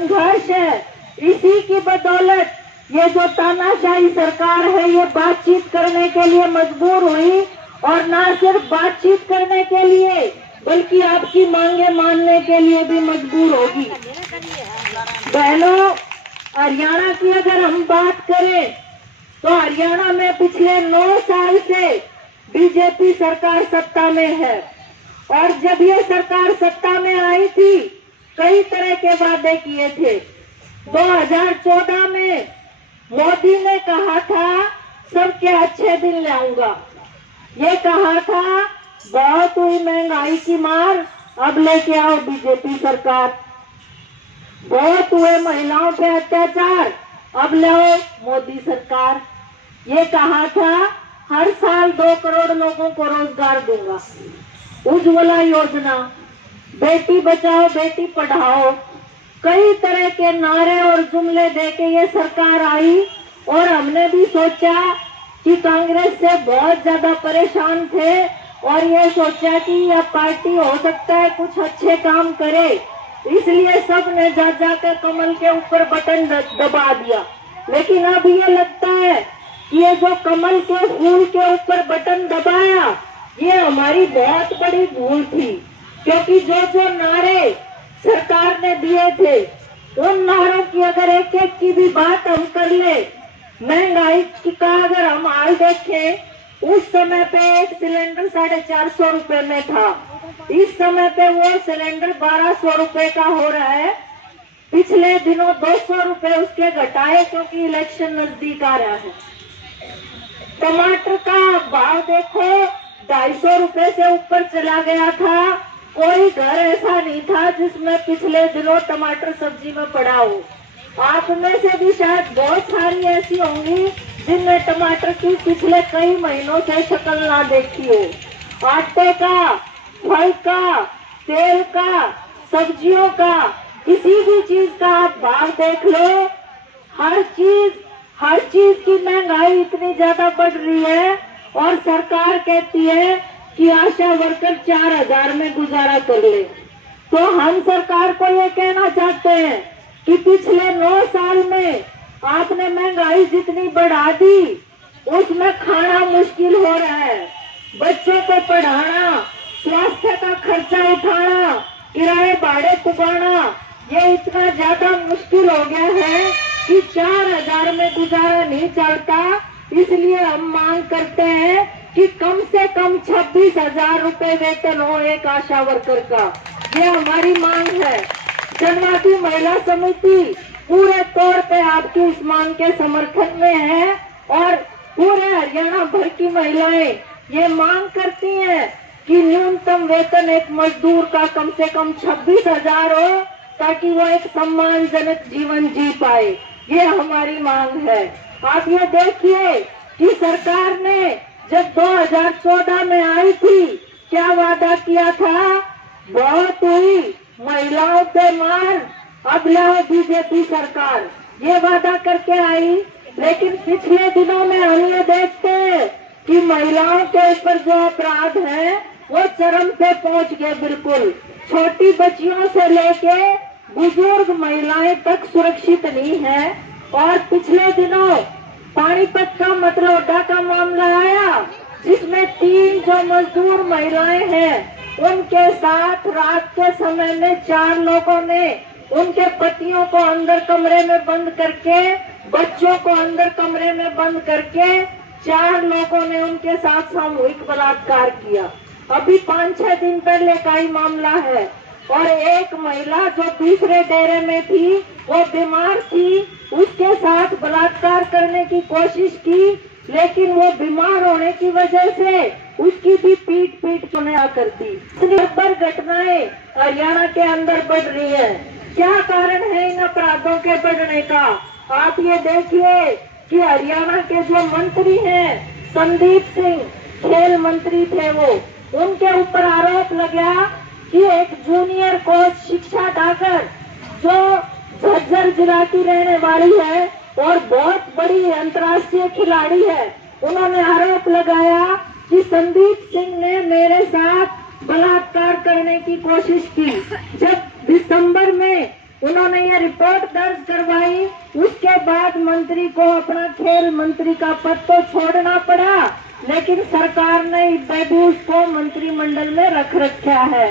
संघर्ष है, इसी की बदौलत ये जो तानाशाही सरकार है ये बातचीत करने के लिए मजबूर हुई, और ना सिर्फ बातचीत करने के लिए बल्कि आपकी मांगे मानने के लिए भी मजबूर होगी। बहनों, हरियाणा की अगर हम बात करें तो हरियाणा में पिछले 9 साल से बीजेपी सरकार सत्ता में है, और जब ये सरकार सत्ता में आई थी कई तरह के वादे किए थे। 2014 में मोदी ने कहा था सबके अच्छे दिन लाऊंगा, ये कहा था बहुत हुई महंगाई की मार, अब लेके आओ बीजेपी सरकार। बहुत हुए महिलाओं पे अत्याचार, अब लाओ मोदी सरकार। ये कहा था हर साल 2 करोड़ लोगों को रोजगार दूंगा। उज्ज्वला योजना, बेटी बचाओ बेटी पढ़ाओ, कई तरह के नारे और जुमले देके ये सरकार आई, और हमने भी सोचा कि कांग्रेस से बहुत ज्यादा परेशान थे, और ये सोचा कि यह पार्टी हो सकता है कुछ अच्छे काम करे, इसलिए सब ने जा जाकर कमल के ऊपर बटन दबा दिया। लेकिन अब ये लगता है कि ये जो कमल के फूल के ऊपर बटन दबाया ये हमारी बहुत बड़ी भूल थी, क्योंकि जो जो नारे सरकार ने दिए थे उन नारों की अगर एक एक की भी बात हम कर ले, महंगाई का अगर हम हाल देखें, उस समय पे एक सिलेंडर 450 रुपए में था, इस समय पे वो सिलेंडर 1200 रुपए का हो रहा है। पिछले दिनों 200 रुपए उसके घटाए क्योंकि इलेक्शन नजदीक आ रहा है। टमाटर का भाव देखो 250 रुपए से ऊपर चला गया था। कोई घर ऐसा नहीं था जिसमें पिछले दिनों टमाटर सब्जी में पड़ा हो। आप में से भी शायद बहुत सारी ऐसी होंगी जिनने टमाटर की पिछले कई महीनों से शक्ल ना देखी हो। आटे का, फल का, तेल का, सब्जियों का, किसी भी चीज का आप भाव देख लो, हर चीज की महंगाई इतनी ज्यादा बढ़ रही है, और सरकार कहती है कि आशा वर्कर 4000 में गुजारा कर ले। तो हम सरकार को ये कहना चाहते हैं कि पिछले 9 साल में आपने महंगाई जितनी बढ़ा दी उसमें खाना मुश्किल हो रहा है, बच्चों को पढ़ाना, स्वास्थ्य का खर्चा उठाना, किराए भाड़े चुकाना, ये इतना ज्यादा मुश्किल हो गया है कि 4000 में गुजारा नहीं चलता। इसलिए हम मांग करते हैं कि कम से कम 26,000 रुपए वेतन हो एक आशा वर्कर का, ये हमारी मांग है। जनवादी महिला समिति पूरे तौर पे आपकी इस मांग के समर्थन में है, और पूरे हरियाणा भर की महिलाएं ये मांग करती हैं कि न्यूनतम वेतन एक मजदूर का कम से कम 26,000 हो, ताकि वो एक सम्मानजनक जीवन जी पाए। ये हमारी मांग है। आप ये देखिए कि सरकार ने जब 2014 में आई थी क्या वादा किया था, बहुत हुई महिलाओं पे मार, अब लाओ बीजेपी सरकार, ये वादा करके आई। लेकिन पिछले दिनों में हम ये देखते हैं कि महिलाओं के ऊपर जो अपराध है वो चरम पे पहुंच गए। बिल्कुल छोटी बच्चियों से लेके बुजुर्ग महिलाएं तक सुरक्षित नहीं है। और पिछले दिनों पानीपत का मतलौडा का मामला आया, जिसमें 3 जो मजदूर महिलाएं हैं उनके साथ रात के समय में 4 लोगों ने उनके पतियों को अंदर कमरे में बंद करके, बच्चों को अंदर कमरे में बंद करके 4 लोगों ने उनके साथ सामूहिक बलात्कार किया। अभी 5-6 दिन पहले का ही मामला है। और एक महिला जो दूसरे डेरे में थी वो बीमार थी, उसके साथ बलात्कार करने की कोशिश की, लेकिन वो बीमार होने की वजह से उसकी भी पीट सुना कर दी। निर्भर घटनाएं हरियाणा के अंदर बढ़ रही है। क्या कारण है इन अपराधों के बढ़ने का? आप ये देखिए कि हरियाणा के जो मंत्री हैं, संदीप सिंह खेल मंत्री थे, वो उनके ऊपर आरोप लगा कि एक जूनियर कोच शिक्षा डागर जो झज्जर जिला की रहने वाली है और बहुत बड़ी अंतर्राष्ट्रीय खिलाड़ी है, उन्होंने आरोप लगाया कि संदीप सिंह ने मेरे साथ बलात्कार करने की कोशिश की। जब दिसंबर में उन्होंने ये रिपोर्ट दर्ज करवाई। उसके बाद मंत्री को अपना खेल मंत्री का पद तो छोड़ना पड़ा, लेकिन सरकार ने भी उसको मंत्रिमंडल में रख रखा है।